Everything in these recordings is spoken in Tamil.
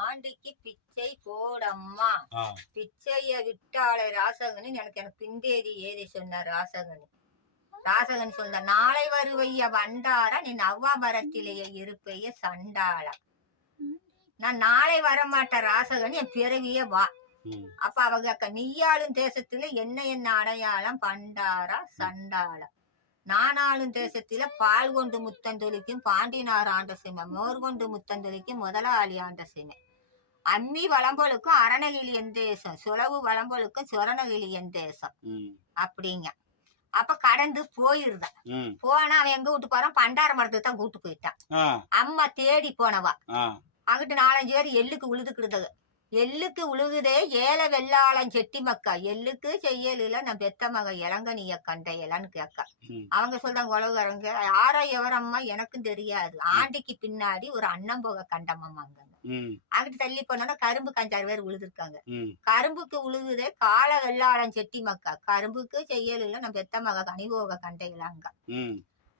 ஆண்டிக்கு பிச்சை போடம்மா, பிச்சைய விட்டாளை ராசகனி. எனக்கு பிந்தேதி ஏதி சொன்னார் ராசகனி. ராசகன் சொன்ன, நாளை வருவைய வண்டார நீ நவ்வாபரத்திலேயே இருப்பைய சண்டாளா. நான் நாளை வரமாட்டேன் ராசகன், என் பிறவிய வா. அப்ப அவங்க நீயாளும் தேசத்துல என்ன அடையாளம் பண்டாரா சண்டாளா. நானாளும் தேசத்துல பால் கொண்டு முத்தந்தொலிக்கும் பாண்டினார் ஆண்ட சிமை, மோர் கொண்டு முத்தந்தொலிக்கும் முதலாளி ஆண்ட சிமை. அம்மி வளம்பொழுக்கும் அரணகிளி என் தேசம், சுளவு வளம்பொழுக்கும் சொரணகிளி என் தேசம் அப்படிங்க. அப்ப கடந்து போயிருந்தான். போனா அவன் எங்க கூட்டு போறான், பண்டார மரத்துக்கு தான் கூட்டு போயிட்டான். அம்மா தேடி போனவா. அங்கிட்டு 4-5 பேர் எள்ளுக்கு உழுதுக்கிடுது. எள்ளுக்கு உழுகுதே ஏல வெள்ளாளன் செட்டி மக்கா, எள்ளுக்கு செய்யல நான் பெத்த மக இளங்கனிய கண்டையலான்னு கேட்க. அவங்க சொல்றாங்க, உலகரங்க யாரோ எவரம்மா எனக்கும் தெரியாது, ஆண்டிக்கு பின்னாடி ஒரு அண்ணன் போக கண்டமம்மாங்க. அங்கிட்டு தள்ளி போனா கரும்பு 5-6 பேர் உழுதுருக்காங்க. கரும்புக்கு உழுகுதே கால வெள்ளாளன் செட்டி மக்கா, கரும்புக்கு செய்யல நான் பெத்த மக கனிபோக கண்டையலாங்க.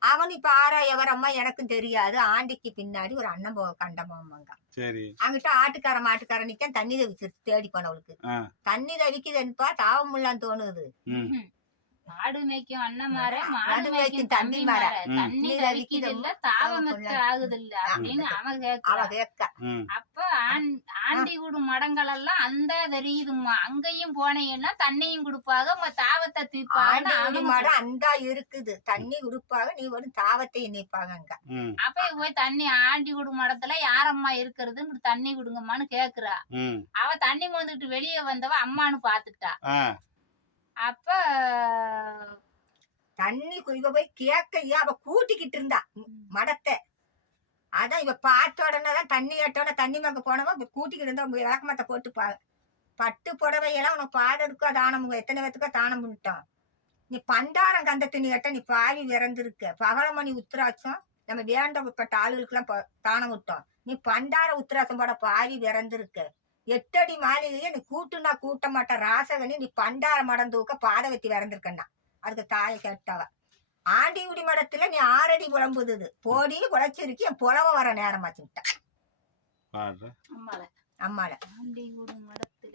அவன் இப்ப ஆரா எவரம்மா எனக்கும் தெரியாது, ஆண்டிக்கு பின்னாடி ஒரு அண்ணன் போக கண்டமாங்க. அங்கிட்ட ஆட்டுக்கார மாட்டுக்கார நிக்க தண்ணி தவிச்சு தேடி போனவளுக்கு. தண்ணி தவிக்குதுப்பா தாவமுள்ளான்னு தோணுது. மாடு மேய்க்கும் அண்ணன் மாற மாடு மேய்க்கும் தம்பி மாற தண்ணி தவிக்குது இல்ல தாவமத்த ஆகுது இல்ல அப்படின்னு அவன் கேட்க. அப்ப ஆண்டி கூடு மடங்கள் எல்லாம் அந்த தெரியுதுமா, அங்கேயும் போனீங்கன்னா தண்ணியும் கொடுப்பாங்க தாவத்தை தூப்பாங்க. அந்த இருக்குது தண்ணி கொடுப்பாங்க, நீ ஒரு தாவத்தையும் நீப்பாங்க. அப்ப போய் தண்ணி ஆண்டி கூடு மடத்துல யாரம்மா இருக்கிறது தண்ணி கொடுங்கம்மான்னு கேக்குறா. அவ தண்ணி மோந்துட்டு வெளியே வந்தவ அம்மானு பாத்துட்டா. அப்ப தண்ணி இவ போய் கேக்கையா அவ கூட்டிக்கிட்டு இருந்தா மடத்தை. அதான் இவ பார்த்த உடனேதான் தண்ணி கேட்டோட தண்ணி மக்க போனவ கூட்டிக்கிட்டு இருந்தா. விளக்கமத்தை போட்டு பட்டு புடவையெல்லாம் உனக்கு பாதருக்கோ தானம், எத்தனை பேத்துக்கோ தானம் பண்ணிட்டோம். நீ பண்டாரம் கந்த துணி கேட்ட நீ பாவி விறந்திருக்க. பகலமணி உத்திராட்சம் நம்ம வேண்டப்பட்ட ஆளுகளுக்கு எல்லாம் தானம் விட்டோம். நீ பண்டார உத்திராசம் போட பாவி விறந்திருக்க. 8 அடி மாளிகையே நீ கூட்டுனா கூட்ட மாட்ட ராசகனி, நீ பண்டார மடம் தூக்க பாதை வத்தி விறந்திருக்கண்ணா. அதுக்கு தாயை கேட்டவ. ஆண்டி குடி மடத்துல நீ 6 அடி புலம்புது போடி குழைச்சிருக்கி என் புலவ வர நேரமாச்சுட்டா. அம்மால ஆண்டி குடி மடத்துல